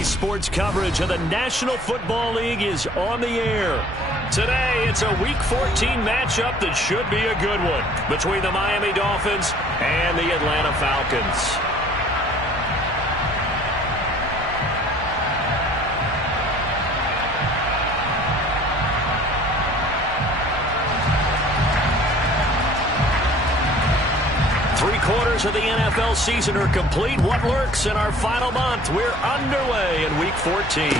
Today's sports coverage of the National Football League is on the air. Today, it's a Week 14 matchup that should be a good one between the Miami Dolphins and the Atlanta Falcons. Three-quarters of the NFL season are complete. What lurks in our final month? We're underway in Week 14.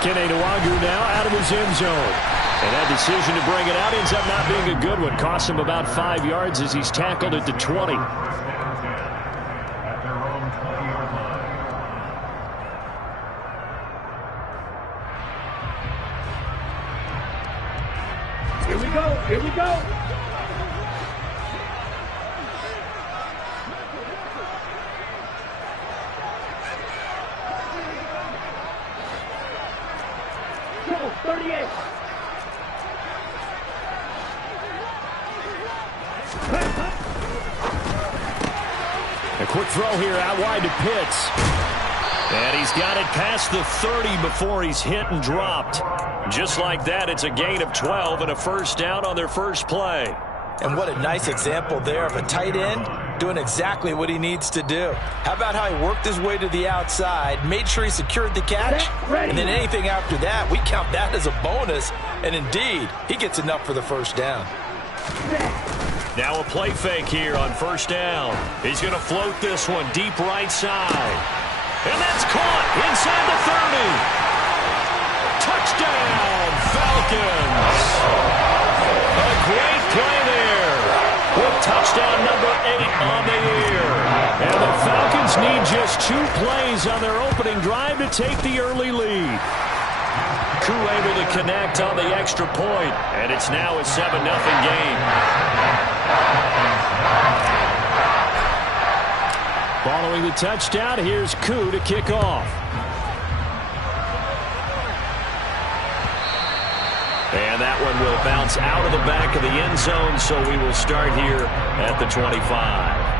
Kene Nwangwu now out of his end zone. And that decision to bring it out ends up not being a good one. Cost him about 5 yards as he's tackled at the 20. Here we go. Here we go. A quick throw here out wide to Pitts. And he's got it past the 30 before he's hit and dropped. Just like that, it's a gain of 12 and a first down on their first play. And what a nice example there of a tight end doing exactly what he needs to do. How about how he worked his way to the outside, made sure he secured the catch, and then anything after that, we count that as a bonus. And indeed, he gets enough for the first down. Now a play fake here on first down. He's going to float this one deep right side. And that's caught inside the 30. Touchdown, Falcons. A great play there with touchdown number 8 on the year. And the Falcons need just 2 plays on their opening drive to take the early lead. Koo able to connect on the extra point, and it's now a 7-0 game. Following the touchdown, here's Koo to kick off. And that one will bounce out of the back of the end zone, so we will start here at the 25.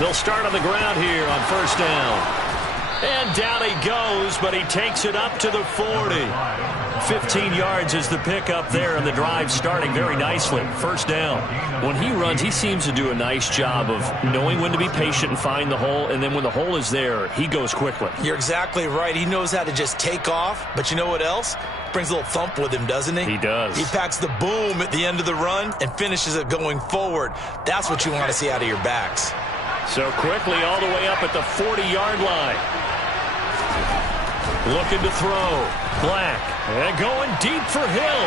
They'll start on the ground here on first down. And down he goes, but he takes it up to the 40. 15 yards is the pickup there, and the drive starting very nicely. First down. When he runs, he seems to do a nice job of knowing when to be patient and find the hole, and then when the hole is there, he goes quickly. You're exactly right. He knows how to just take off, but you know what else? Brings a little thump with him, doesn't he? He does. He packs the boom at the end of the run and finishes it going forward. That's what you want to see out of your backs. So quickly all the way up at the 40-yard line. Looking to throw. Black. And going deep for Hill.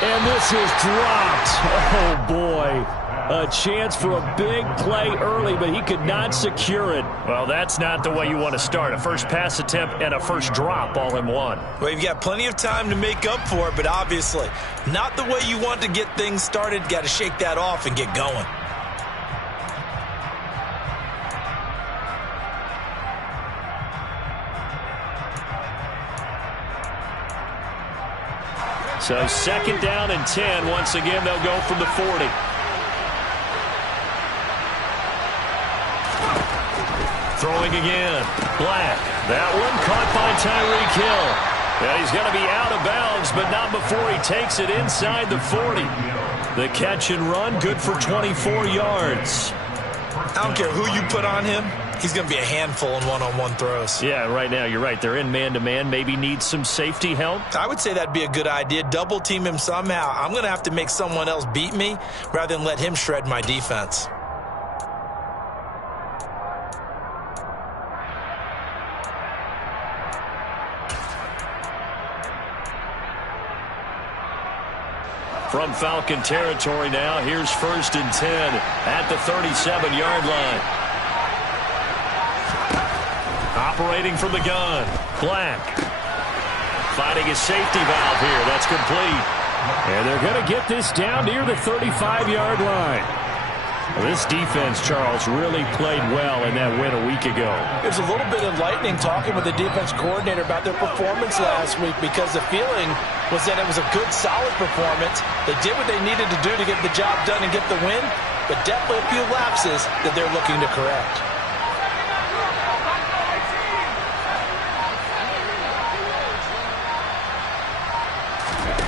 And this is dropped. Oh, boy. A chance for a big play early, but he could not secure it. Well, that's not the way you want to start. A first pass attempt and a first drop all in one. Well, you've got plenty of time to make up for it, but obviously not the way you want to get things started. Got to shake that off and get going. So second down and 10. Once again, they'll go from the 40. Throwing again. Black. That one caught by Tyreek Hill. Yeah, he's going to be out of bounds, but not before he takes it inside the 40. The catch and run, good for 24 yards. I don't care who you put on him. He's going to be a handful in one-on-one throws. Yeah, right now, you're right. They're in man-to-man. Maybe needs some safety help. I would say that'd be a good idea. Double team him somehow. I'm going to have to make someone else beat me rather than let him shred my defense. From Falcon territory now, here's 1st and 10 at the 37-yard line. Operating from the gun, Black. Finding his safety valve here. That's complete. And they're going to get this down near the 35-yard line. This defense, Charles, really played well in that win a week ago. It was a little bit enlightening talking with the defense coordinator about their performance last week, because the feeling was that it was a good, solid performance. They did what they needed to do to get the job done and get the win, but definitely a few lapses that they're looking to correct.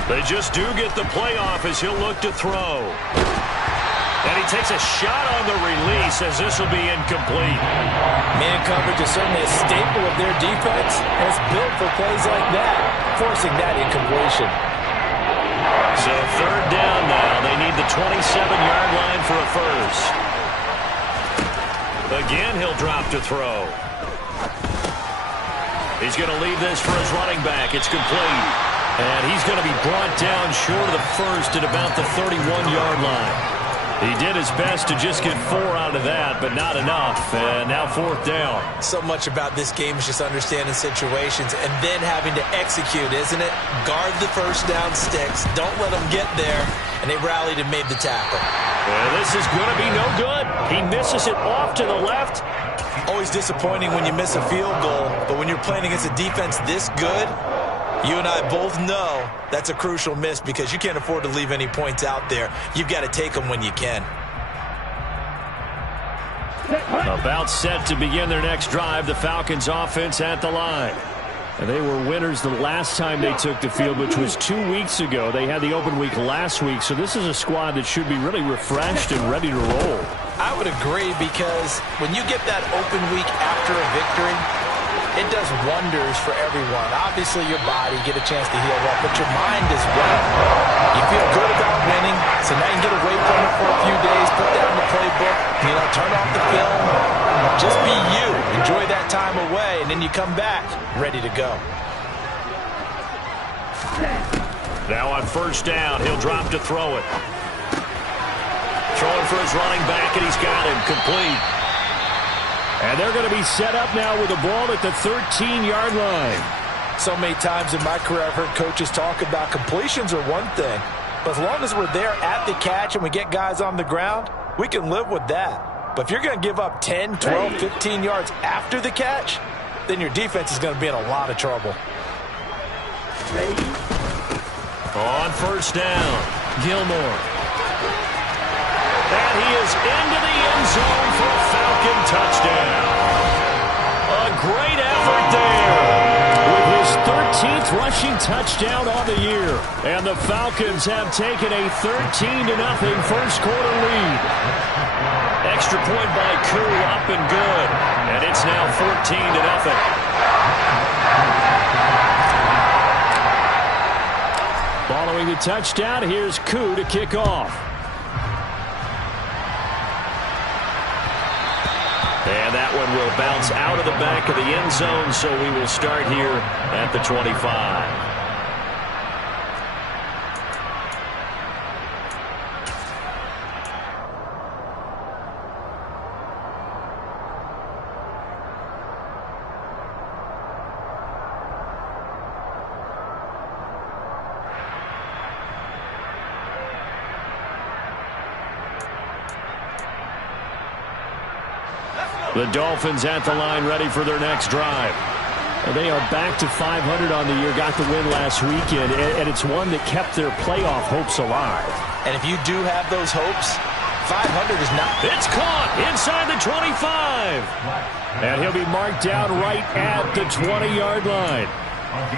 They just do get the playoff as he'll look to throw. And he takes a shot on the release as this will be incomplete. Man coverage is certainly a staple of their defense, and it's built for plays like that, forcing that incompletion. So 3rd down now. They need the 27-yard line for a first. Again, he'll drop to throw. He's going to leave this for his running back. It's complete. And he's going to be brought down short of the first at about the 31-yard line. He did his best to just get 4 out of that, but not enough. And now 4th down. So much about this game is just understanding situations and then having to execute, isn't it? Guard the first down sticks. Don't let them get there. And they rallied and made the tackle. Well, this is going to be no good. He misses it off to the left. Always disappointing when you miss a field goal, but when you're playing against a defense this good, you and I both know that's a crucial miss, because you can't afford to leave any points out there. You've got to take them when you can. About set to begin their next drive, the Falcons offense at the line. And they were winners the last time they took the field, which was 2 weeks ago. They had the open week last week, so this is a squad that should be really refreshed and ready to roll. I would agree, because when you get that open week after a victory, it does wonders for everyone. Obviously, your body, get a chance to heal up, but your mind as well. You feel good about winning, so now you can get away from it for a few days, put down the playbook, turn off the film. Just be you. Enjoy that time away, and then you come back ready to go. Now on 1st down, he'll drop to throw it. Throwing for his running back, and he's got him complete. And they're going to be set up now with the ball at the 13-yard line. So many times in my career, I've heard coaches talk about completions are one thing, but as long as we're there at the catch and we get guys on the ground, we can live with that. But if you're going to give up 10, 12, 15 yards after the catch, then your defense is going to be in a lot of trouble. On 1st down, Gilmore. And he is into the end zone for a Falcon touchdown. A great effort there, with his 13th rushing touchdown on the year. And the Falcons have taken a 13-0 first quarter lead. Extra point by Koo, up and good. And it's now 14-0. Following the touchdown, here's Koo to kick off. And that one will bounce out of the back of the end zone, so we will start here at the 25. The Dolphins at the line, ready for their next drive. They are back to 500 on the year, got the win last weekend, and it's one that kept their playoff hopes alive. And if you do have those hopes, 500 is not. It's caught inside the 25. And he'll be marked down right at the 20-yard line.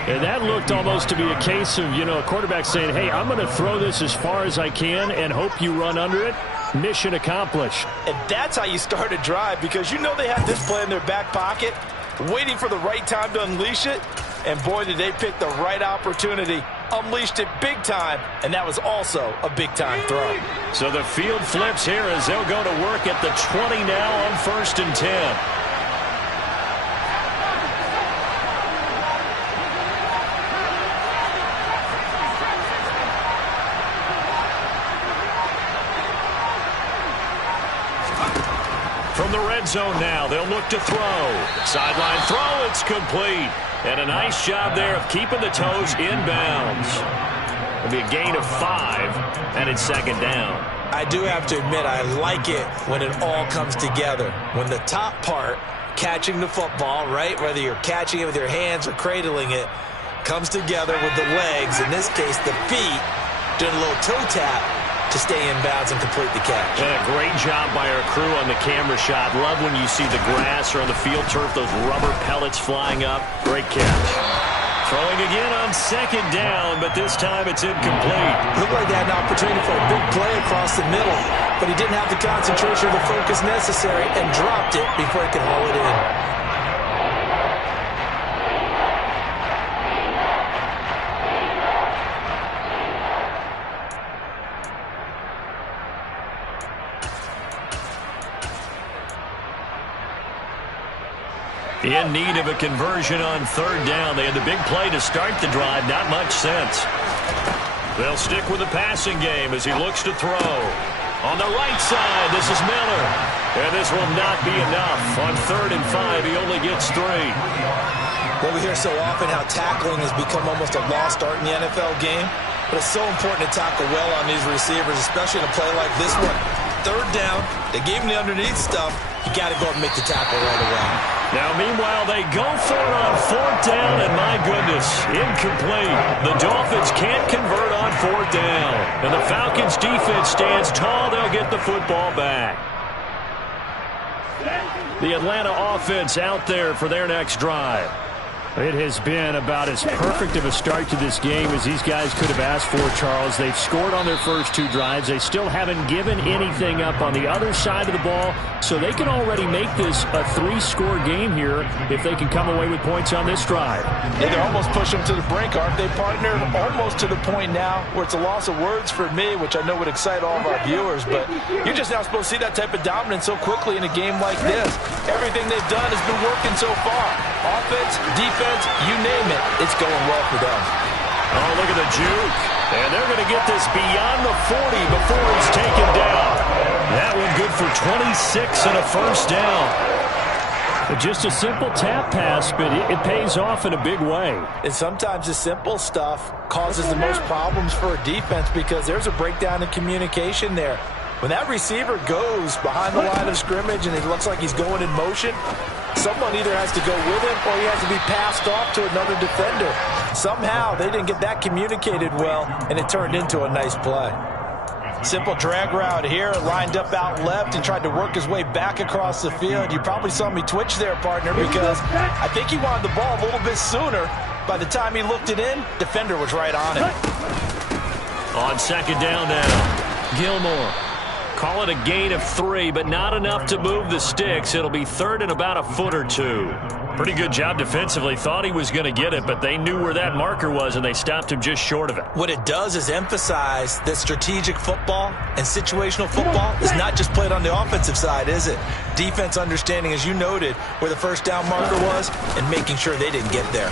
And that looked almost to be a case of, a quarterback saying, hey, I'm going to throw this as far as I can and hope you run under it. Mission accomplished. And that's how you start a drive, because they have this play in their back pocket, waiting for the right time to unleash it. And boy, did they pick the right opportunity. Unleashed it big time, and that was also a big-time throw. So the field flips here as they'll go to work at the 20 now on 1st and 10. From the red zone now, they'll look to throw. Sideline throw, it's complete. And a nice job there of keeping the toes inbounds. It'll be a gain of 5, and it's second down. I do have to admit, I like it when it all comes together. When the top part, catching the football, right, whether you're catching it with your hands or cradling it, comes together with the legs, in this case the feet, doing a little toe tap to stay in bounds and complete the catch. And a great job by our crew on the camera shot. Love when you see the grass or on the field turf, those rubber pellets flying up. Great catch. Throwing again on second down, but this time it's incomplete. Looked like they had an opportunity for a big play across the middle, but he didn't have the concentration or the focus necessary and dropped it before he could haul it in. In need of a conversion on third down. They had the big play to start the drive. Not much sense. They'll stick with the passing game as he looks to throw. On the right side, this is Miller. And this will not be enough. On 3rd and 5, he only gets 3. Well, we hear so often how tackling has become almost a lost art in the NFL game. But it's so important to tackle well on these receivers, especially in a play like this one. 3rd down, they gave him the underneath stuff. You got to go and make the tackle right away. Now, meanwhile, they go for it on 4th down, and my goodness, incomplete. The Dolphins can't convert on 4th down. And the Falcons' defense stands tall. They'll get the football back. The Atlanta offense out there for their next drive. It has been about as perfect of a start to this game as these guys could have asked for, Charles. They've scored on their first 2 drives. They still haven't given anything up on the other side of the ball, so they can already make this a 3-score game here if they can come away with points on this drive. Yeah, they're almost pushing them to the brink, aren't they, partner? Almost to the point now where it's a loss of words for me, which I know would excite all of our viewers, but you're just now supposed to see that type of dominance so quickly in a game like this. Everything they've done has been working so far. Offense, defense, you name it, it's going well for them. Oh, look at the juke. And they're going to get this beyond the 40 before he's taken down. That one good for 26 and a first down. Just a simple tap pass, but it pays off in a big way. And sometimes the simple stuff causes the most problems for a defense because there's a breakdown in communication there. When that receiver goes behind the line of scrimmage and it looks like he's going in motion, someone either has to go with him or he has to be passed off to another defender. Somehow they didn't get that communicated well, and it turned into a nice play. Simple drag route here, lined up out left and tried to work his way back across the field. You probably saw me twitch there, partner, because I think he wanted the ball a little bit sooner. By the time he looked it in, defender was right on it. On second down now, Gilmore. Call it a gain of 3, but not enough to move the sticks. It'll be 3rd and about a foot or 2. Pretty good job defensively. Thought he was going to get it, but they knew where that marker was, and they stopped him just short of it. What it does is emphasize that strategic football and situational football is not just played on the offensive side, is it? Defense understanding, as you noted, where the first down marker was and making sure they didn't get there.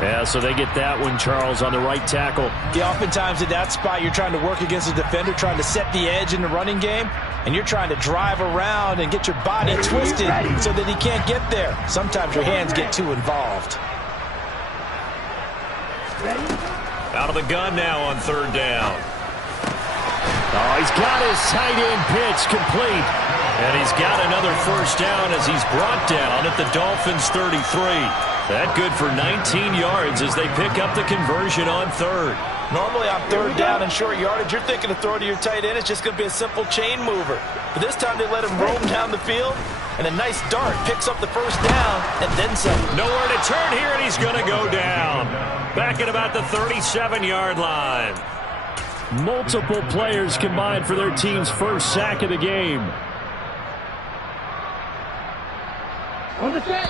Yeah, so they get that one, Charles, on the right tackle. Yeah, oftentimes at that spot, you're trying to work against a defender, trying to set the edge in the running game, and you're trying to drive around and get your body twisted so that he can't get there. Sometimes your hands get too involved. Out of the gun now on 3rd down. Oh, he's got his tight end pitch complete. And he's got another first down as he's brought down at the Dolphins' 33. That good for 19 yards as they pick up the conversion on 3rd. Normally on 3rd down and short yardage, you're thinking of throwing to your tight end. It's just going to be a simple chain mover. But this time they let him roam down the field, and a nice dart picks up the first down and then some. Nowhere to turn here, and he's going to go down. Back at about the 37-yard line. Multiple players combined for their team's first sack of the game. On the set.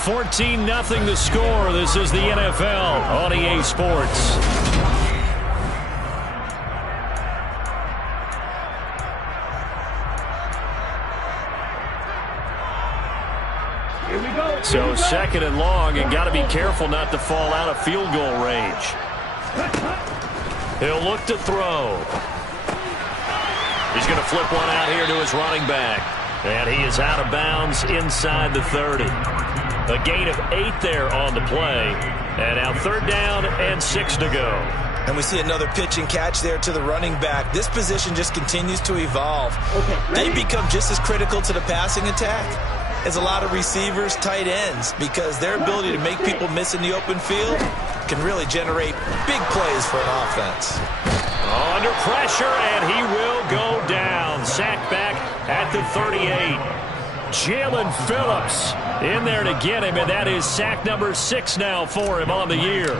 14-0 the score. This is the NFL on EA Sports. Here we go. So 2nd and long, and got to be careful not to fall out of field goal range. He'll look to throw. He's going to flip one out here to his running back. And he is out of bounds inside the 30. A gain of 8 there on the play. And now 3rd down and 6 to go. And we see another pitch and catch there to the running back. This position just continues to evolve. They become just as critical to the passing attack as a lot of receivers, tight ends, because their ability to make people miss in the open field can really generate big plays for an offense. Under pressure, and he will go down. Sacked back at the 38. Jalen Phillips in there to get him, and that is sack number 6 now for him on the year.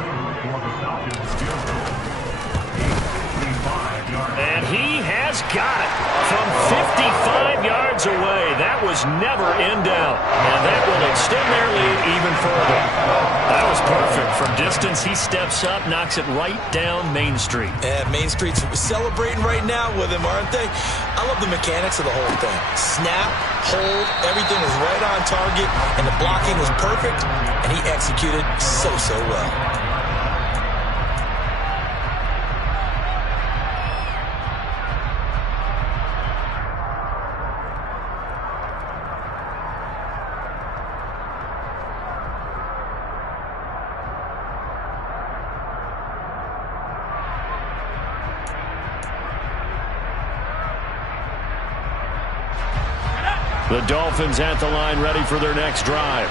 And he has got it from 55 yards away. That was never in doubt, and that will extend their lead even further. That was perfect. From distance, he steps up, knocks it right down Main Street. And Main Street's celebrating right now with him, aren't they? I love the mechanics of the whole thing. Snap, hold, everything was right on target, and the blocking was perfect, and he executed so well. The Dolphins at the line ready for their next drive.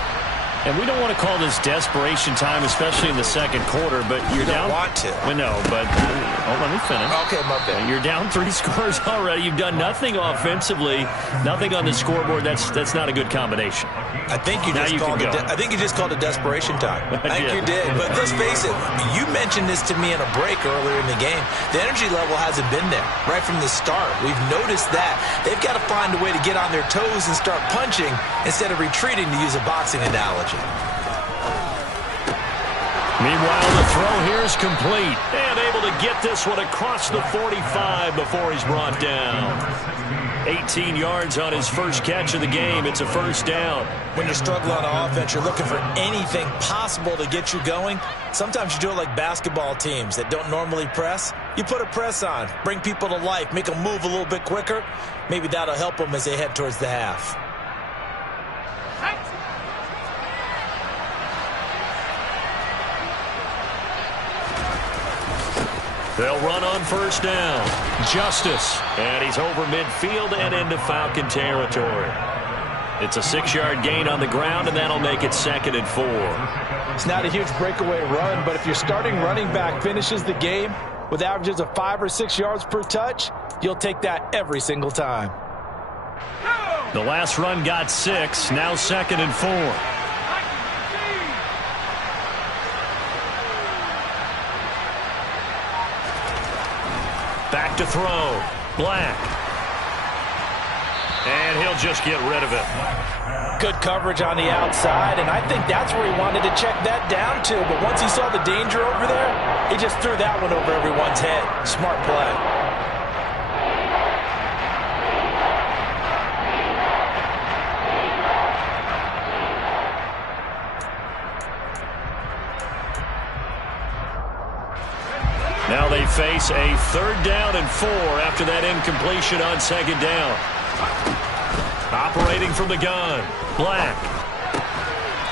And we don't want to call this desperation time, especially in the second quarter, but you're down. You don't want to. We know, but let me finish. Okay, my bad. You're down 3 scores already. You've done nothing offensively, nothing on the scoreboard. That's not a good combination. I think you just called it desperation time. I think you did. But let's face it, you mentioned this to me in a break earlier in the game. The energy level hasn't been there right from the start. We've noticed that. They've got to find a way to get on their toes and start punching instead of retreating, to use a boxing analogy. Meanwhile, the throw here is complete. And able to get this one across the 45 before he's brought down. 18 yards on his first catch of the game. It's a 1st down. When you're struggling on offense, you're looking for anything possible to get you going. Sometimes you do it like basketball teams that don't normally press. You put a press on, bring people to life, make them move a little bit quicker. Maybe that'll help them as they head towards the half. They'll run on 1st down. Justice. And he's over midfield and into Falcon territory. It's a 6-yard gain on the ground, and that'll make it 2nd and 4. It's not a huge breakaway run, but if your starting running back finishes the game with averages of 5 or 6 yards per touch, you'll take that every single time. The last run got 6. Now 2nd and 4. Back to throw. Black. And he'll just get rid of it. Good coverage on the outside, and I think that's where he wanted to check that down to. But once he saw the danger over there, he just threw that one over everyone's head. Smart play. Now they face a 3rd down and 4 after that incompletion on 2nd down. Operating from the gun, Black.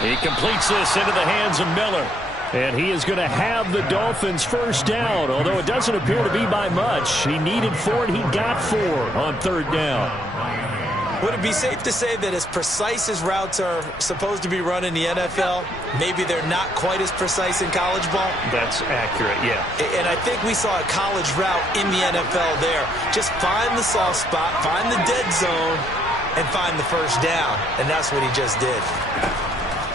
He completes this into the hands of Miller. And he is going to have the Dolphins' 1st down, although it doesn't appear to be by much. He needed 4, and he got 4 on 3rd down. Would it be safe to say that as precise as routes are supposed to be run in the NFL, maybe they're not quite as precise in college ball? That's accurate, yeah. And I think we saw a college route in the NFL there. Just find the soft spot, find the dead zone, and find the 1st down. And that's what he just did.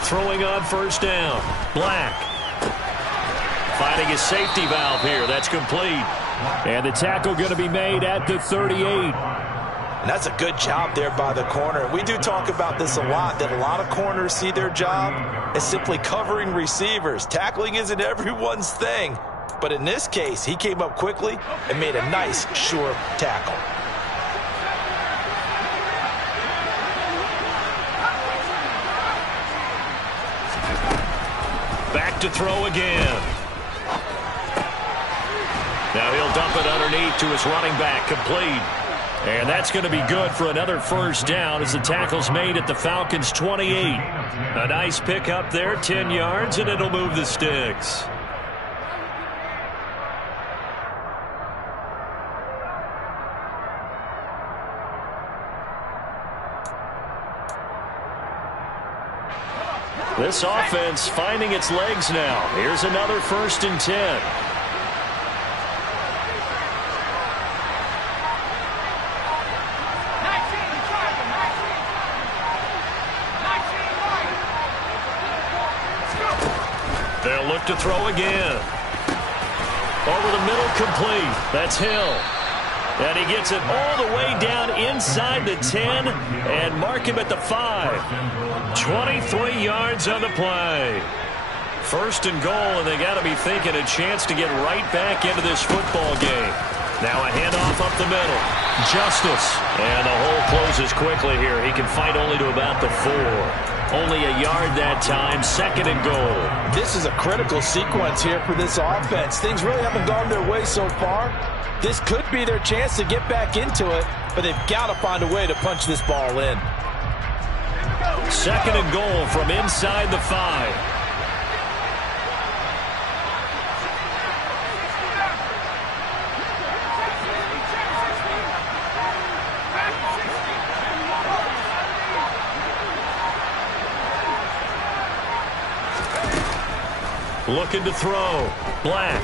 Throwing on 1st down, Black. Finding his safety valve here. That's complete. And the tackle going to be made at the 38. And that's a good job there by the corner. We do talk about this a lot, that a lot of corners see their job as simply covering receivers. Tackling isn't everyone's thing. But in this case, he came up quickly and made a nice, sure tackle. Back to throw again. Now he'll dump it underneath to his running back, complete. And that's going to be good for another first down as the tackle's made at the Falcons' 28. A nice pickup there, 10 yards, and it'll move the sticks. This offense finding its legs now. Here's another 1st and 10. They'll look to throw again. Over the middle, complete. That's Hill. And he gets it all the way down inside the 10 and mark him at the 5. 23 yards on the play. 1st and goal, and they got to be thinking a chance to get right back into this football game. Now a handoff up the middle. Justice. And the hole closes quickly here. He can fight only to about the 4. Only a yard that time, 2nd and goal. This is a critical sequence here for this offense. Things really haven't gone their way so far. This could be their chance to get back into it, but they've got to find a way to punch this ball in. 2nd and goal from inside the 5. Looking to throw. Black.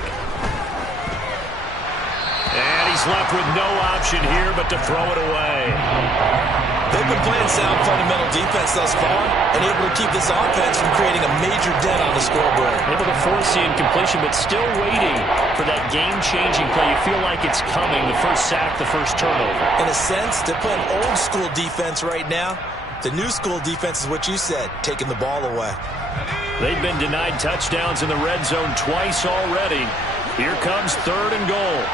And he's left with no option here but to throw it away. They've been playing sound fundamental defense thus far and able to keep this offense from creating a major dent on the scoreboard. Able to force the incompletion, but still waiting for that game-changing play. You feel like it's coming, the first sack, the first turnover. In a sense, they're playing old-school defense right now. The new-school defense is what you said, taking the ball away. They've been denied touchdowns in the red zone twice already. Here comes 3rd and goal.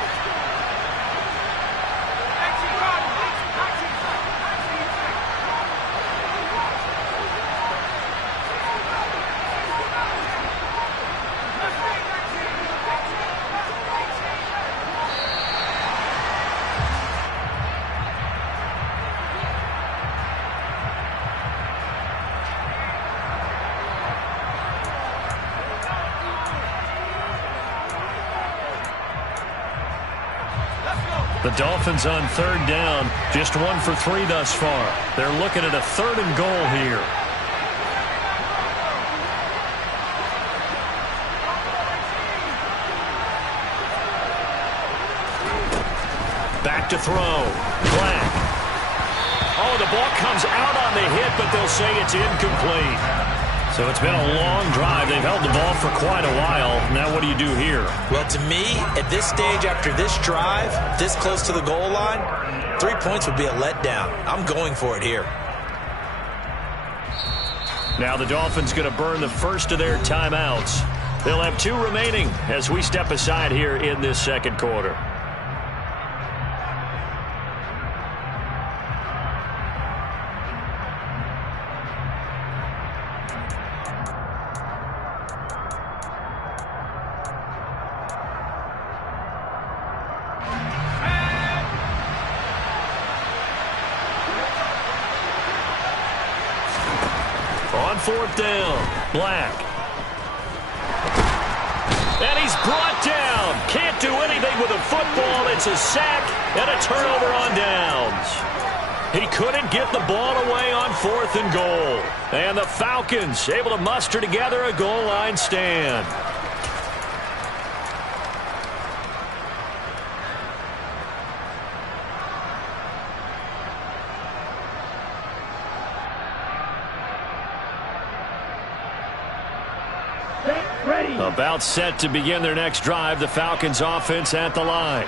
The Dolphins on 3rd down, just 1 for 3 thus far. They're looking at a 3rd and goal here. Back to throw. Black. Oh, the ball comes out on the hit, but they'll say it's incomplete. So it's been a long drive. They've held the ball for quite a while. Now what do you do here? Well, to me, at this stage after this drive, this close to the goal line, 3 points would be a letdown. I'm going for it here. Now the Dolphins going to burn the first of their timeouts. They'll have 2 remaining as we step aside here in this 2nd quarter. On 4th down, Black. And he's brought down. Can't do anything with a football. It's a sack and a turnover on downs. He couldn't get the ball away on 4th and goal. And the Falcons able to muster together a goal line stand. About set to begin their next drive. The Falcons offense at the line.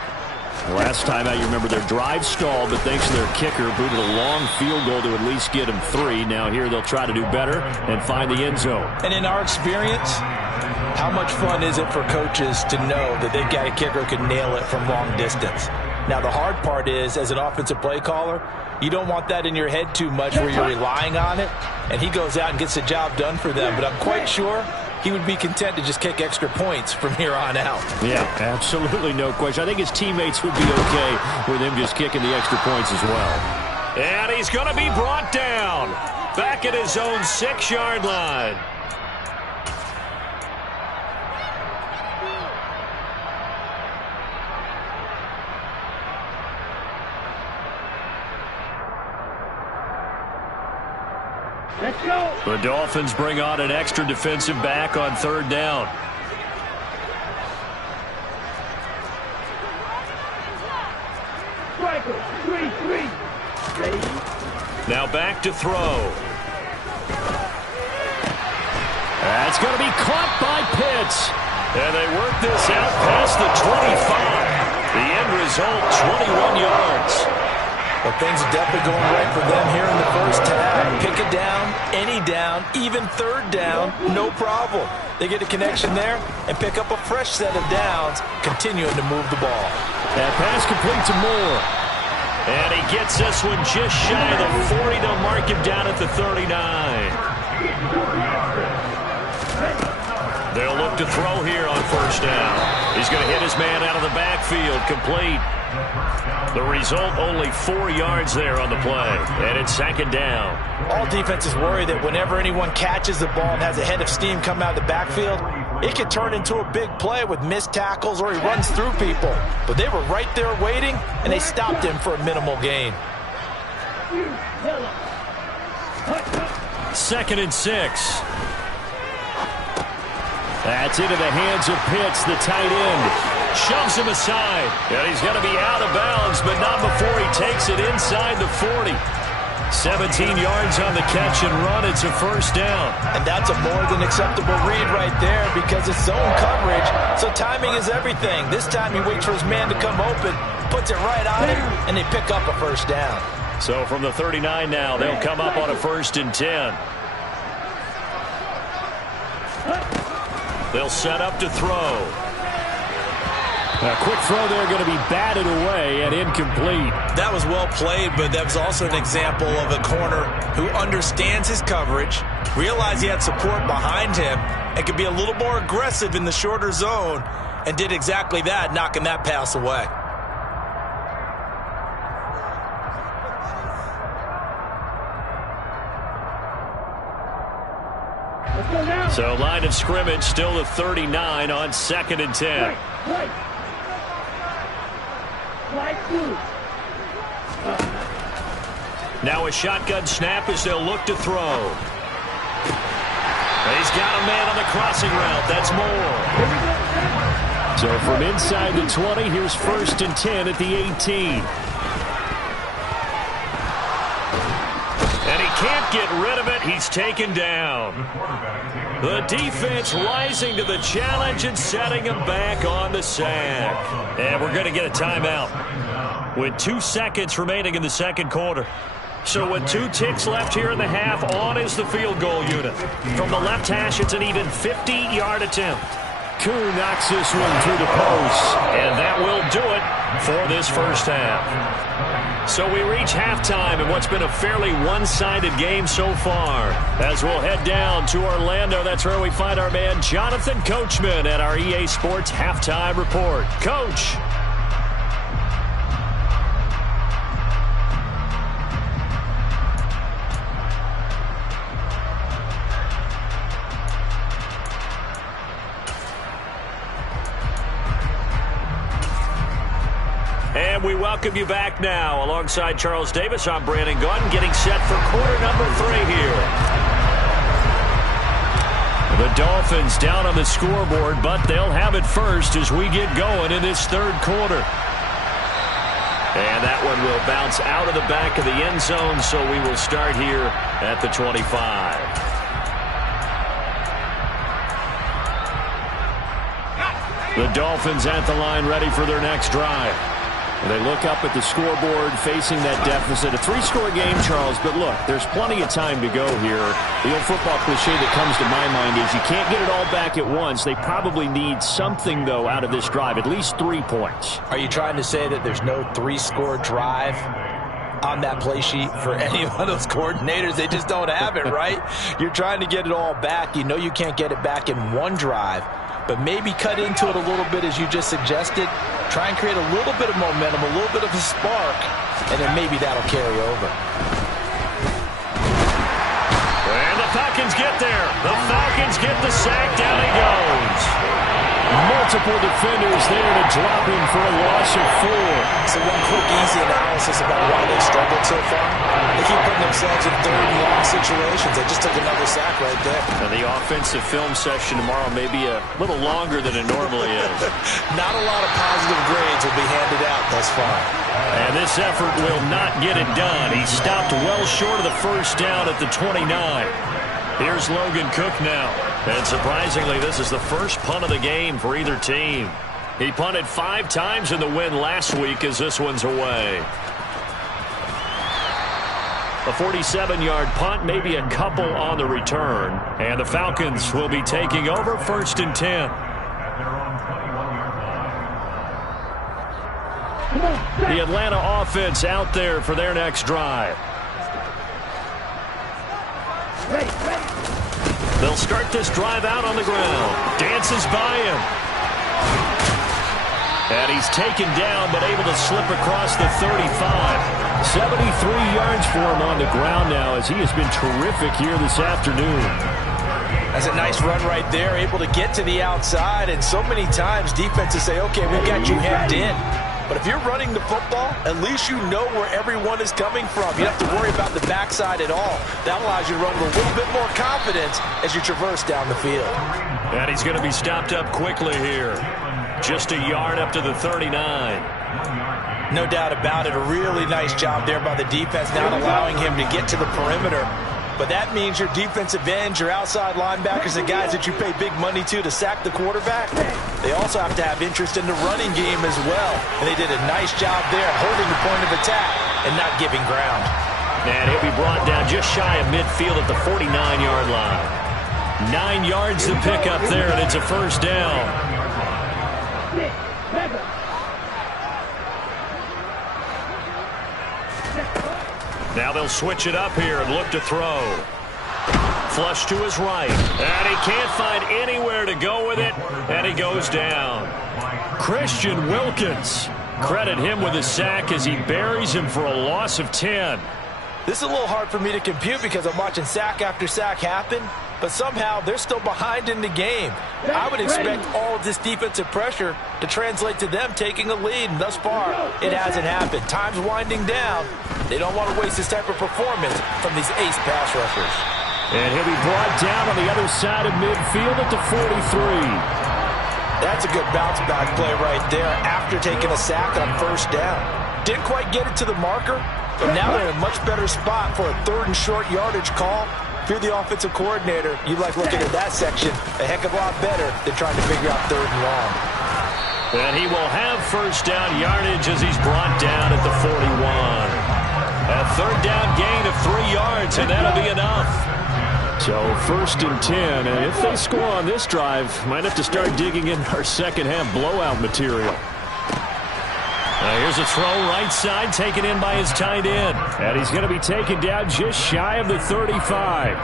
Last time out, you remember their drive stalled, but thanks to their kicker, booted a long field goal to at least get them 3. Now here they'll try to do better and find the end zone. And in our experience, how much fun is it for coaches to know that they've got a kicker who can nail it from long distance? Now the hard part is, as an offensive play caller, you don't want that in your head too much where you're relying on it, and he goes out and gets the job done for them. But I'm quite sure he would be content to just kick extra points from here on out. Yeah, absolutely no question. I think his teammates would be okay with him just kicking the extra points as well. And he's going to be brought down back at his own 6-yard line. Let's go. The Dolphins bring on an extra defensive back on 3rd down. Striker, 3-3. Ready? Now back to throw. That's going to be caught by Pitts. And they work this out past the 25. The end result, 21 yards. But things are definitely going right for them here in the first half. Pick a down, any down, even 3rd down, no problem. They get a connection there and pick up a fresh set of downs, continuing to move the ball. That pass complete to Moore. And he gets this one just shy of the 40. They'll mark him down at the 39. They'll look to throw here on 1st down. He's going to hit his man out of the backfield, complete. The result, only 4 yards there on the play, and it's 2nd down. All defenses worry that whenever anyone catches the ball and has a head of steam come out of the backfield, it could turn into a big play with missed tackles or he runs through people. But they were right there waiting, and they stopped him for a minimal gain. 2nd and 6. That's into the hands of Pitts, the tight end. Shoves him aside. And he's going to be out of bounds, but not before he takes it inside the 40. 17 yards on the catch and run. It's a 1st down. And that's a more than acceptable read right there because it's zone coverage, so timing is everything. This time he waits for his man to come open, puts it right on him, and they pick up a 1st down. So from the 39 now, they'll come up on a 1st and 10. They'll set up to throw. A quick throw there going to be batted away and incomplete. That was well played, but that was also an example of a corner who understands his coverage, realized he had support behind him, and could be a little more aggressive in the shorter zone, and did exactly that, knocking that pass away. So line of scrimmage still the 39 on 2nd and 10. Now a shotgun snap as they'll look to throw. He's got a man on the crossing route. That's Moore. So from inside the 20, here's 1st and 10 at the 18. And he can't get rid of it. He's taken down. The defense rising to the challenge and setting him back on the sack. And we're going to get a timeout with 2 seconds remaining in the 2nd quarter. So with 2 ticks left here in the half, on is the field goal unit. From the left hash, it's an even 50-yard attempt. Koo knocks this one through the post. And that will do it for this first half. So we reach halftime in what's been a fairly one-sided game so far. As we'll head down to Orlando, that's where we find our man Jonathan Coachman at our EA Sports Halftime Report. Coach. And we welcome you back now. Alongside Charles Davis, I'm Brandon Gaudin, getting set for quarter number 3 here. The Dolphins down on the scoreboard, but they'll have it first as we get going in this 3rd quarter. And that one will bounce out of the back of the end zone, so we will start here at the 25. The Dolphins at the line, ready for their next drive. They look up at the scoreboard, facing that deficit. A 3-score game, Charles, but look, there's plenty of time to go here. The old football cliche that comes to my mind is you can't get it all back at once. They probably need something, though, out of this drive, at least 3 points. Are you trying to say that there's no 3-score drive? on that play sheet for any one of those coordinators. They just don't have it, right? You're trying to get it all back. You know you can't get it back in one drive, but maybe cut into it a little bit as you just suggested. Try and create a little bit of momentum, a little bit of a spark, and then maybe that'll carry over. And the Falcons get there. The Falcons get the sack. Down he goes. Multiple defenders there to drop him for a loss of 4. So one quick, easy analysis about why they've struggled so far. They keep putting themselves in third and long situations. They just took another sack right there. And the offensive film session tomorrow may be a little longer than it normally is. Not a lot of positive grades will be handed out thus far. And this effort will not get it done. He stopped well short of the first down at the 29. Here's Logan Cook now. And surprisingly, this is the first punt of the game for either team. He punted 5 times in the win last week as this one's away. A 47-yard punt, maybe a couple on the return. And the Falcons will be taking over 1st and 10. The Atlanta offense out there for their next drive. They'll start this drive out on the ground. Dances by him. And he's taken down, but able to slip across the 35. 73 yards for him on the ground now, as he has been terrific here this afternoon. That's a nice run right there, able to get to the outside. And so many times defenses say, okay, we've got you hemmed in. But if you're running the football, at least you know where everyone is coming from. You don't have to worry about the backside at all. That allows you to run with a little bit more confidence as you traverse down the field. And he's going to be stopped up quickly here. Just a yard up to the 39. No doubt about it. A really nice job there by the defense, not allowing him to get to the perimeter. But that means your defensive ends, your outside linebackers, the guys that you pay big money to sack the quarterback, they also have to have interest in the running game as well. And they did a nice job there holding the point of attack and not giving ground. And he'll be brought down just shy of midfield at the 49-yard line. 9 yards to pick up there, and it's a first down. Now they'll switch it up here and look to throw. Flush to his right. And he can't find anywhere to go with it. And he goes down. Christian Wilkins. Credit him with a sack as he buries him for a loss of 10. This is a little hard for me to compute because I'm watching sack after sack happen, but somehow they're still behind in the game. I would expect all of this defensive pressure to translate to them taking a lead, and thus far, it hasn't happened. Time's winding down. They don't want to waste this type of performance from these ace pass rushers. And he'll be brought down on the other side of midfield at the 43. That's a good bounce back play right there after taking a sack on first down. Didn't quite get it to the marker, but now they're in a much better spot for a 3rd and short yardage call. If you're the offensive coordinator, you like looking at that section a heck of a lot better than trying to figure out 3rd and long. And he will have first down yardage as he's brought down at the 41. A 3rd down gain of 3 yards, and that'll be enough. So 1st and 10, and if they score on this drive, might have to start digging in our second half blowout material. Here's a throw right side, taken in by his tight end. And he's going to be taken down just shy of the 35.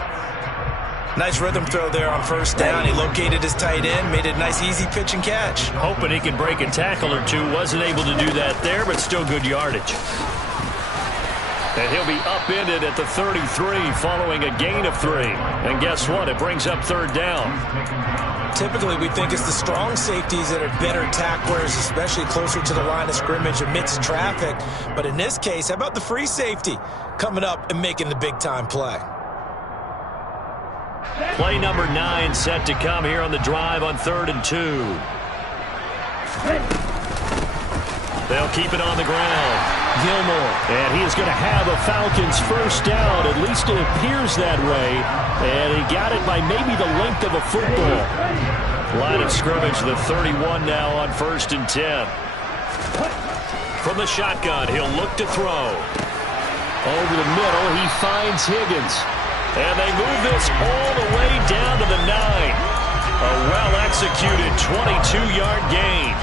Nice rhythm throw there on first down. He located his tight end, made a nice easy pitch and catch. Hoping he can break a tackle or two. Wasn't able to do that there, but still good yardage. And he'll be upended at the 33 following a gain of 3. And guess what? It brings up 3rd down. Typically, we think it's the strong safeties that are better tacklers, especially closer to the line of scrimmage amidst traffic. But in this case, how about the free safety coming up and making the big-time play? Play number 9 set to come here on the drive on 3rd and 2. They'll keep it on the ground. Gilmore. And he is going to have a Falcons first down. At least it appears that way. And he got it by maybe the length of a football. Line of scrimmage, the 31 now on 1st and 10. From the shotgun, he'll look to throw. Over the middle, he finds Higgins. And they move this all the way down to the 9. A well-executed 22-yard gain.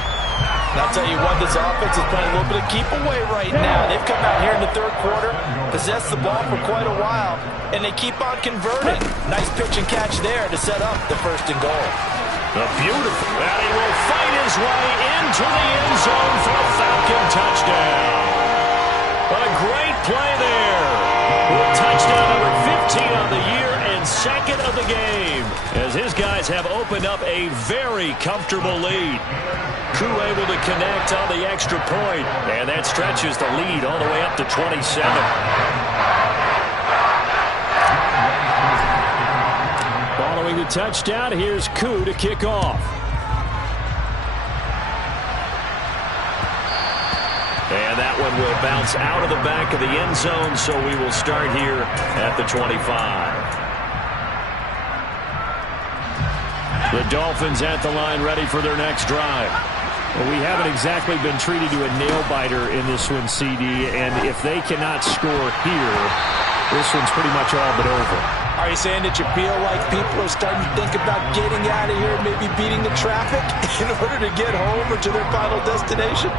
And I'll tell you what, this offense is playing a little bit of keep away right now. They've come out here in the third quarter, possessed the ball for quite a while, and they keep on converting. Nice pitch and catch there to set up the first and goal. A beautiful. And he will fight his way into the end zone for a Falcon touchdown. A great play there. With touchdown number 15 on the year and second of the game, as his guys have opened up a very comfortable lead. Crew able to connect on the extra point, and that stretches the lead all the way up to 27. Following the touchdown, here's Koo to kick off. And that one will bounce out of the back of the end zone, so we will start here at the 25. The Dolphins at the line, ready for their next drive. Well, we haven't exactly been treated to a nail-biter in this one, CD, and if they cannot score here, this one's pretty much all but over. Are you saying that you feel like people are starting to think about getting out of here and maybe beating the traffic in order to get home or to their final destination?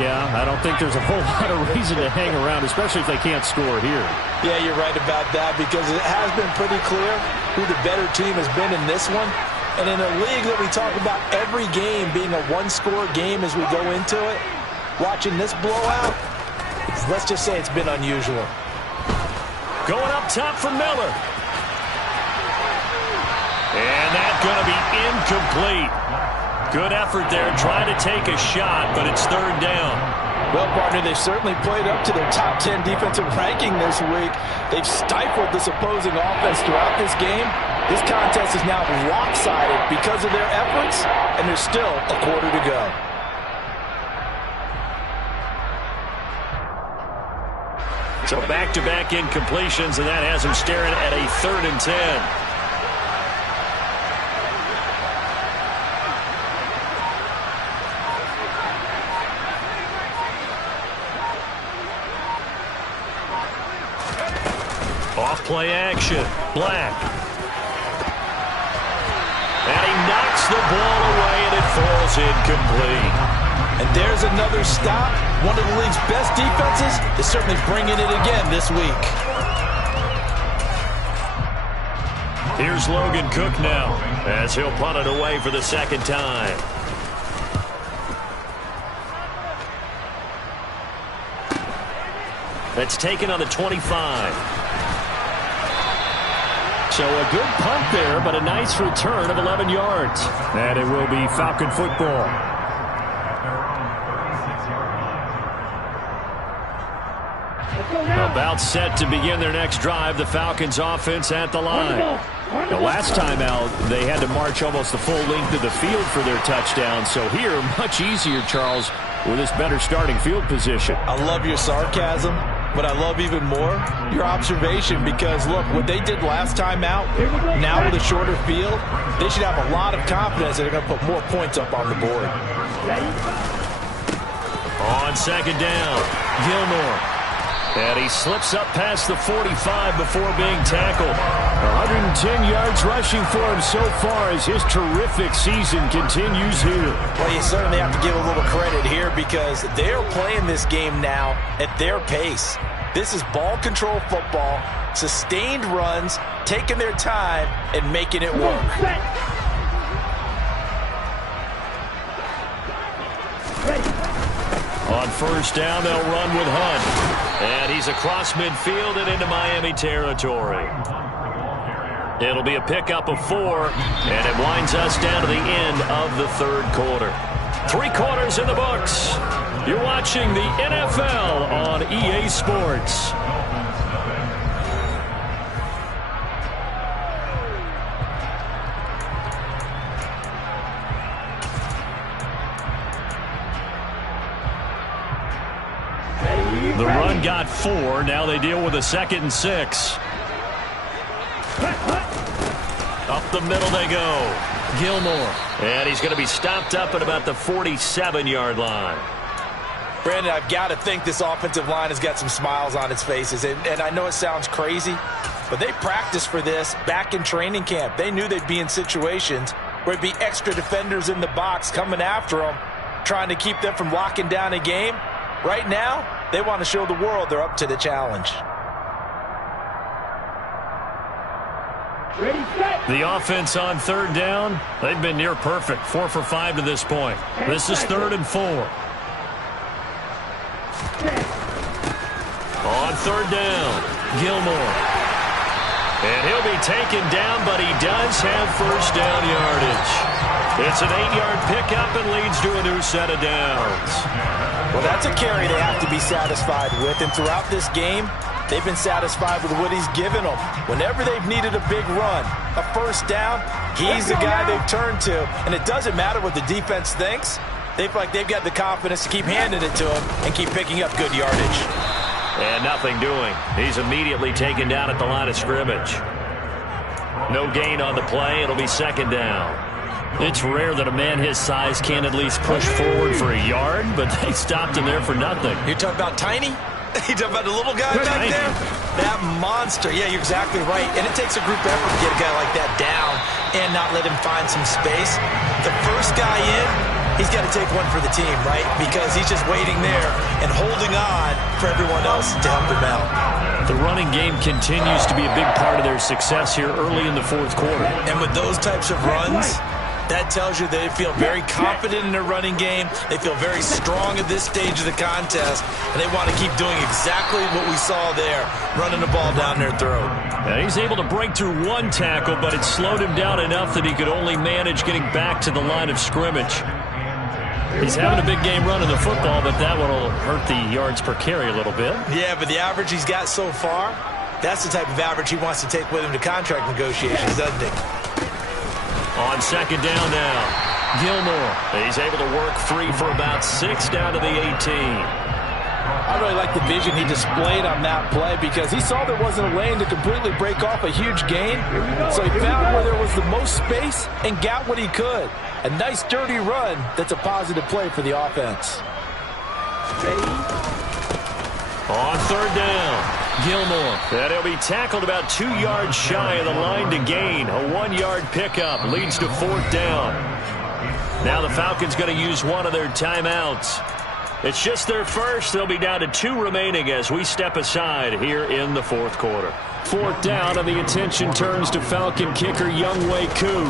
Yeah, I don't think there's a whole lot of reason to hang around, especially if they can't score here. Yeah, you're right about that, because it has been pretty clear who the better team has been in this one. And in a league that we talk about every game being a one-score game as we go into it, watching this blowout, let's just say it's been unusual. Going up top for Miller. And that's going to be incomplete. Good effort there, trying to take a shot, but it's third down. Well, partner, they've certainly played up to their top 10 defensive ranking this week. They've stifled this opposing offense throughout this game. This contest is now lopsided because of their efforts, and there's still a quarter to go. So back-to-back incompletions, and that has him staring at a 3rd and 10. Off-play action. Black. And he knocks the ball away, and it falls incomplete. And there's another stop. One of the league's best defenses is certainly bringing it again this week. Here's Logan Cook now, as he'll punt it away for the second time. That's taken on the 25. So a good punt there, but a nice return of 11 yards. And it will be Falcon football. About set to begin their next drive, the Falcons offense at the line. The last time out, they had to march almost the full length of the field for their touchdown. So here, much easier, Charles, with this better starting field position. I love your sarcasm, but I love even more your observation, because, look, what they did last time out, now with a shorter field, they should have a lot of confidence that they're going to put more points up on the board. On second down, Gilmore. And he slips up past the 45 before being tackled. 110 yards rushing for him so far as his terrific season continues here. Well, you certainly have to give a little credit here, because they're playing this game now at their pace. This is ball control football, sustained runs, taking their time, and making it work. On first down, they'll run with Hunt. And he's across midfield and into Miami territory. It'll be a pickup of 4, and it winds us down to the end of the third quarter. 3 quarters in the books. You're watching the NFL on EA Sports. The run got 4. Now they deal with a 2nd and 6. Up the middle they go. Gilmore. And he's going to be stopped up at about the 47-yard line. Brandon, I've got to think this offensive line has got some smiles on its faces. And I know it sounds crazy, but they practiced for this back in training camp. They knew they'd be in situations where it'd be extra defenders in the box coming after them. trying to keep them from locking down a game. Right now, they want to show the world they're up to the challenge. Ready, set. The offense on third down, they've been near perfect. 4 for 5 to this point. This is 3rd and 4. On third down, Gilmore. And he'll be taken down, but he does have first down yardage. It's an 8-yard pickup and leads to a new set of downs. Well, that's a carry they have to be satisfied with. And throughout this game, they've been satisfied with what he's given them. Whenever they've needed a big run, a first down, he's the guy they've turned to. And it doesn't matter what the defense thinks. They feel like they've got the confidence to keep handing it to him and keep picking up good yardage. And nothing doing. He's immediately taken down at the line of scrimmage. No gain on the play. It'll be 2nd down. It's rare that a man his size can at least push forward for a yard, but they stopped him there for nothing. You're talking about Tiny? You're talking about the little guy back Tiny. there? That monster. Yeah, you're exactly right. And it takes a group effort to get a guy like that down and not let him find some space. The first guy in, he's got to take one for the team, right? Because he's just waiting there and holding on for everyone else to help him out. The running game continues to be a big part of their success here early in the 4th quarter. And with those types of runs, that tells you they feel very confident in their running game. They feel very strong at this stage of the contest, and they want to keep doing exactly what we saw there, running the ball down their throat. And he's able to break through one tackle, but it slowed him down enough that he could only manage getting back to the line of scrimmage. He's having a big game running the football, but that one will hurt the yards per carry a little bit. Yeah, but the average he's got so far, that's the type of average he wants to take with him to contract negotiations, doesn't he? On 2nd down now, Gilmore. He's able to work free for about 6 down to the 18. I really like the vision he displayed on that play because he saw there wasn't a lane to completely break off a huge gain. So he found where there was the most space and got what he could. A nice dirty run that's a positive play for the offense. On 3rd down, Gilmore. And he'll be tackled about 2 yards shy of the line to gain. A 1-yard pickup leads to 4th down. Now the Falcons going to use one of their timeouts. It's just their first. They'll be down to 2 remaining as we step aside here in the 4th quarter. 4th down, and the attention turns to Falcon kicker Younghoe Koo.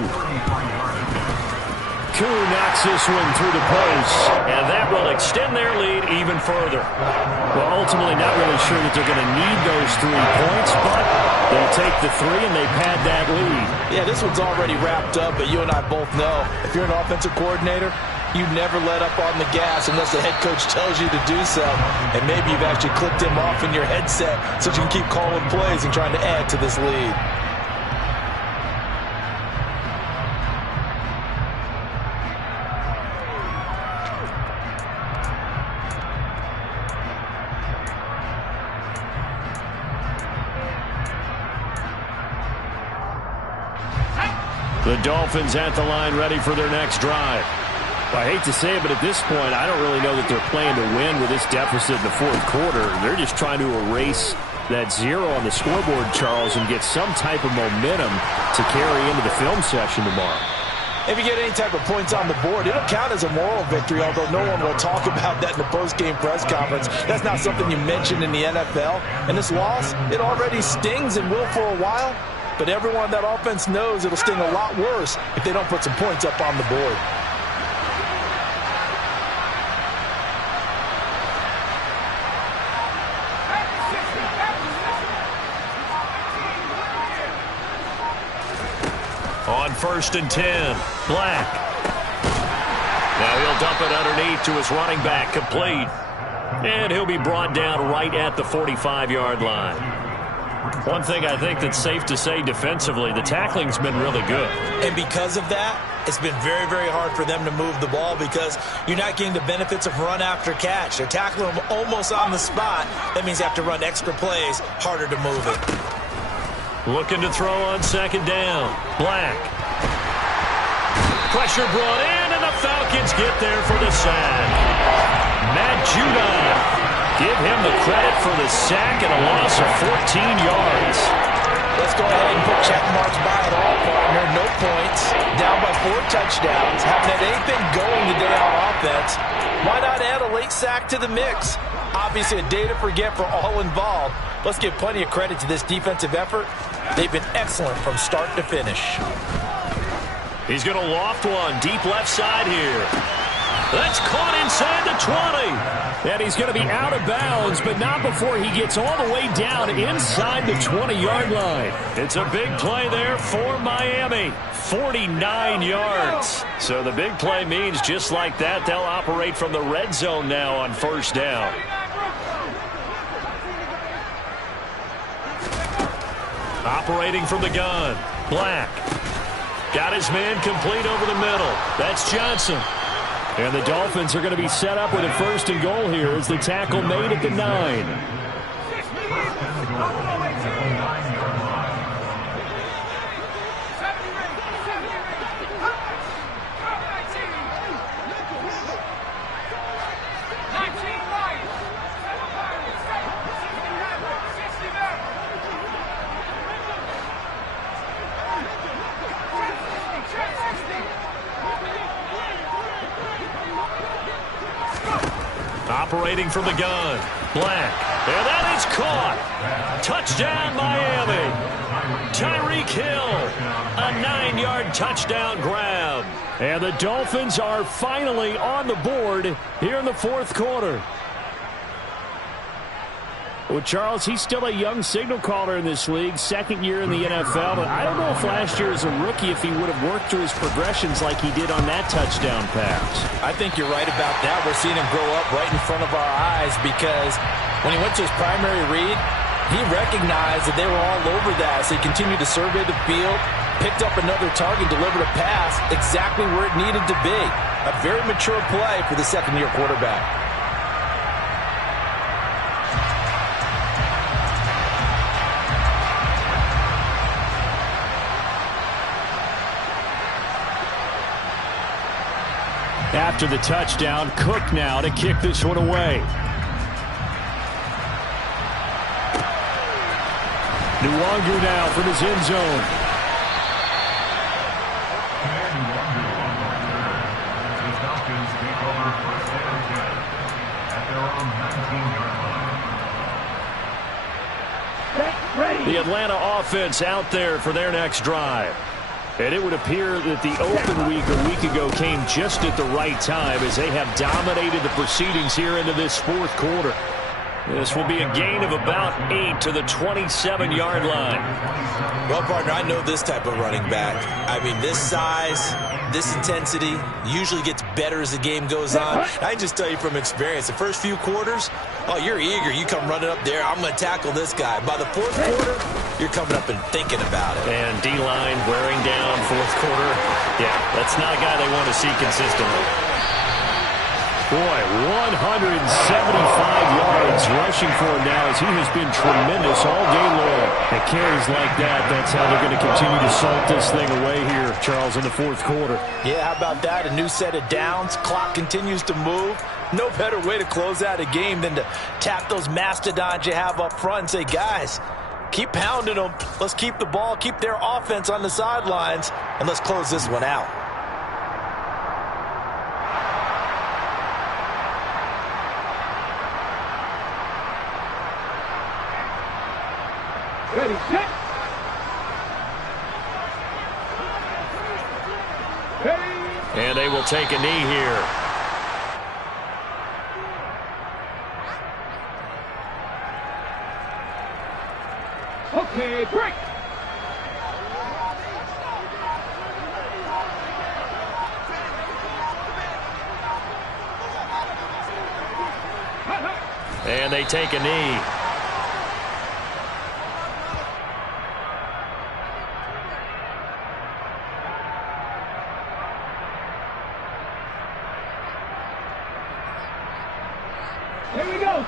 Koo knocks this one through the post. And that will extend their lead even further. Well, ultimately not really sure that they're going to need those 3 points, but they'll take the 3 and they pad that lead. Yeah, this one's already wrapped up, but you and I both know if you're an offensive coordinator, you never let up on the gas unless the head coach tells you to do so. And maybe you've actually clicked him off in your headset so you can keep calling plays and trying to add to this lead. The Dolphins at the line ready for their next drive. Well, I hate to say it, but at this point, I don't really know that they're playing to win with this deficit in the 4th quarter. They're just trying to erase that 0 on the scoreboard, Charles, and get some type of momentum to carry into the film session tomorrow. If you get any type of points on the board, it'll count as a moral victory, although no one will talk about that in the post-game press conference. That's not something you mentioned in the NFL. And this loss, it already stings and will for a while. But everyone on that offense knows it'll sting a lot worse if they don't put some points up on the board. On 1st and 10, Black. Now he'll dump it underneath to his running back, complete. And he'll be brought down right at the 45-yard line. One thing I think that's safe to say defensively, the tackling's been really good. And because of that, it's been very, very hard for them to move the ball because you're not getting the benefits of run after catch. They're tackling them almost on the spot. That means you have to run extra plays, harder to move it. Looking to throw on 2nd down. Black. Pressure brought in, and the Falcons get there for the sack. Matt Judon. Give him the credit for the sack and a loss of 14 yards. Let's go ahead and put check marks by it all, partner. No points. Down by 4 touchdowns, haven't had anything going today on offense. Why not add a late sack to the mix? Obviously a day to forget for all involved. Let's give plenty of credit to this defensive effort. They've been excellent from start to finish. He's going to loft one deep left side here. That's caught inside the 20. And he's going to be out of bounds, but not before he gets all the way down inside the 20-yard line. It's a big play there for Miami. 49 yards. So the big play means just like that, they'll operate from the red zone now on first down. Operating from the gun. Black. Got his man complete over the middle. That's Johnson. And the Dolphins are going to be set up with a 1st and goal here as the tackle made at the 9. Operating from the gun. Black. And that is caught. Touchdown, Miami. Tyreek Hill. A 9-yard touchdown grab. And the Dolphins are finally on the board here in the 4th quarter. Well, Charles, he's still a young signal caller in this league, 2nd year in the NFL. But I don't know if last year as a rookie if he would have worked through his progressions like he did on that touchdown pass. I think you're right about that. We're seeing him grow up right in front of our eyes because when he went to his primary read, he recognized that they were all over that. So he continued to survey the field, picked up another target, delivered a pass exactly where it needed to be. A very mature play for the 2nd-year quarterback. After the touchdown, Cook now to kick this one away. Nwangu now from his end zone. The Atlanta offense out there for their next drive. And it would appear that the open week a week ago came just at the right time as they have dominated the proceedings here into this 4th quarter. This will be a gain of about 8 to the 27-yard line. Well, partner, I know this type of running back. I mean, this size, this intensity usually gets better as the game goes on. I can just tell you from experience, the first few quarters, oh, you're eager. You come running up there, I'm going to tackle this guy. By the 4th quarter, you're coming up and thinking about it. And D-line wearing down 4th quarter. Yeah, that's not a guy they want to see consistently. Boy, 175 yards rushing for him now as he has been tremendous all day long. And carries like that, that's how they're going to continue to salt this thing away here, Charles, in the 4th quarter. Yeah, how about that? A new set of downs. Clock continues to move. No better way to close out a game than to tap those mastodons you have up front and say, guys, keep pounding them. Let's keep the ball, keep their offense on the sidelines, and let's close this one out. Ready, set. Ready. And they will take a knee here. Okay, break. And they take a knee.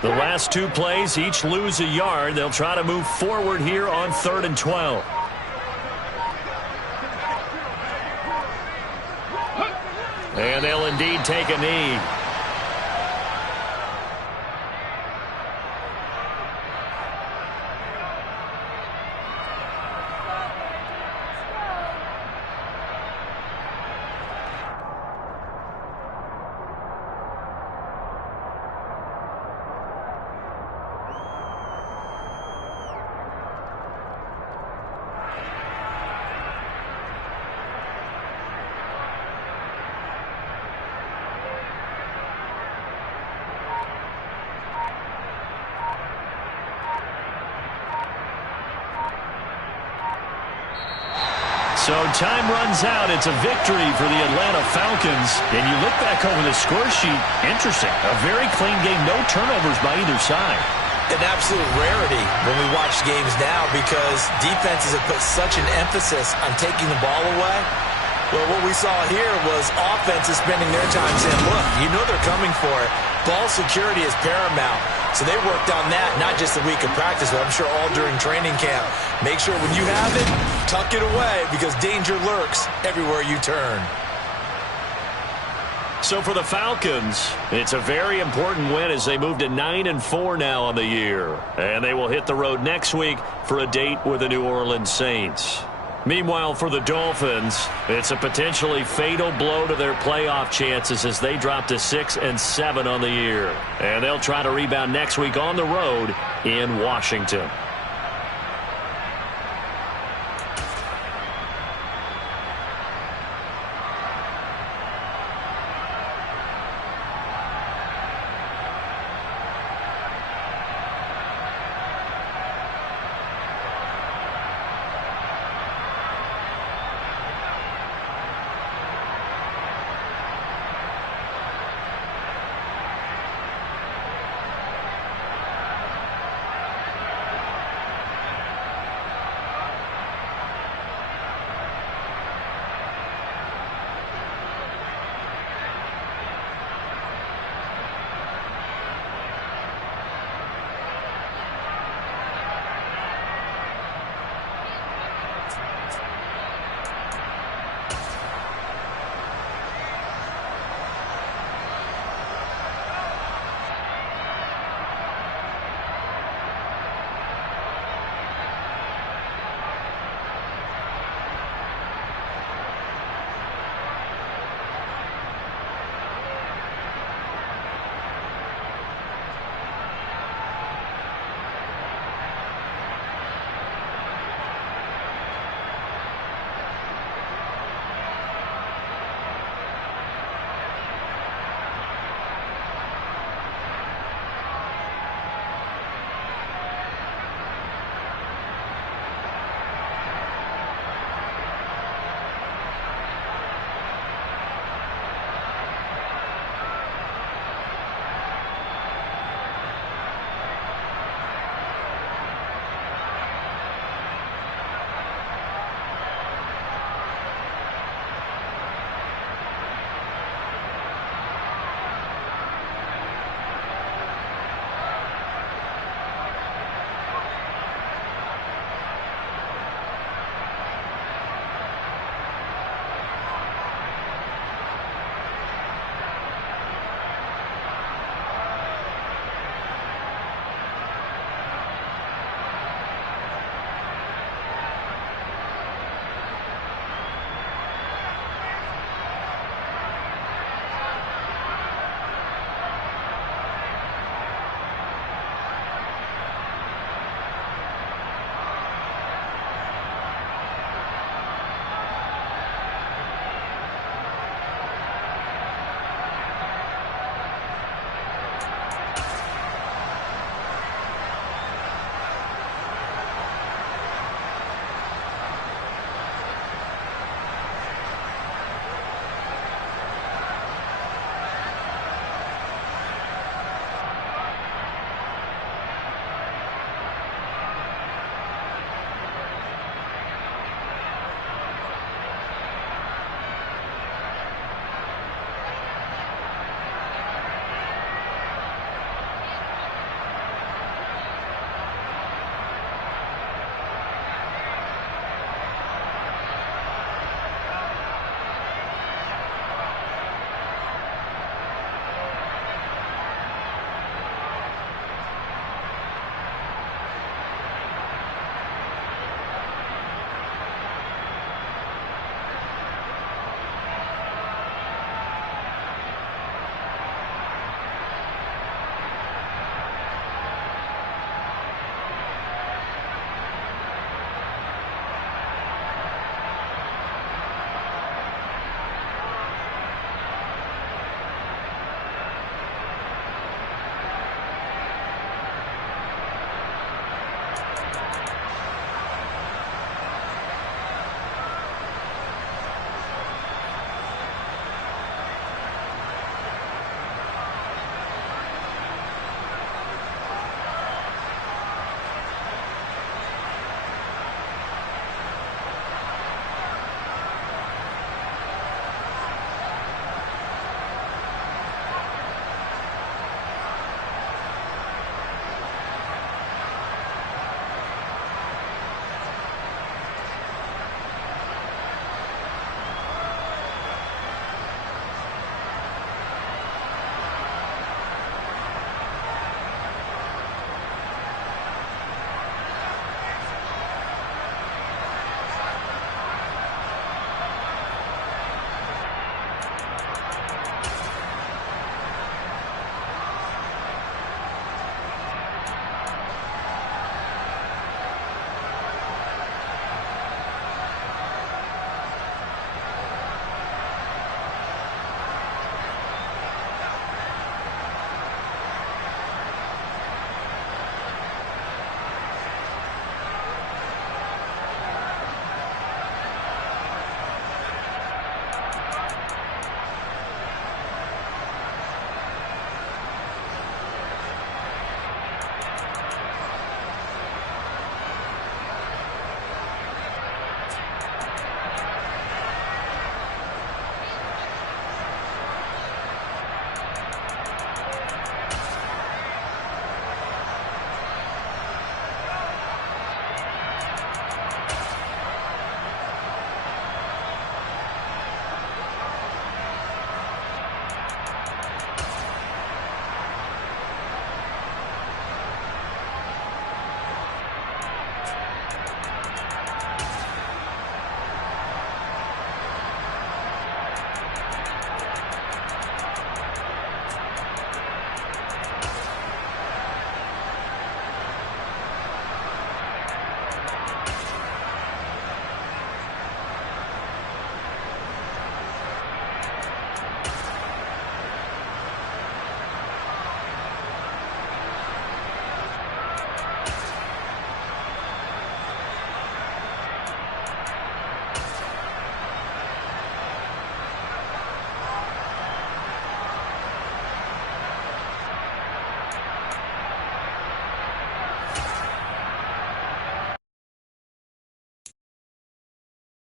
The last 2 plays, each lose a yard. They'll try to move forward here on 3rd and 12. And they'll indeed take a knee. So time runs out. It's a victory for the Atlanta Falcons. And you look back over the score sheet, interesting. A very clean game, no turnovers by either side. An absolute rarity when we watch games now because defenses have put such an emphasis on taking the ball away. Well, what we saw here was offenses spending their time saying, look, you know they're coming for it. Ball security is paramount. So they worked on that, not just a week of practice, but I'm sure all during training camp. Make sure when you have it, tuck it away because danger lurks everywhere you turn. So for the Falcons, it's a very important win as they move to 9-4 now on the year. And they will hit the road next week for a date with the New Orleans Saints. Meanwhile, for the Dolphins, it's a potentially fatal blow to their playoff chances as they drop to 6-7 on the year. And they'll try to rebound next week on the road in Washington.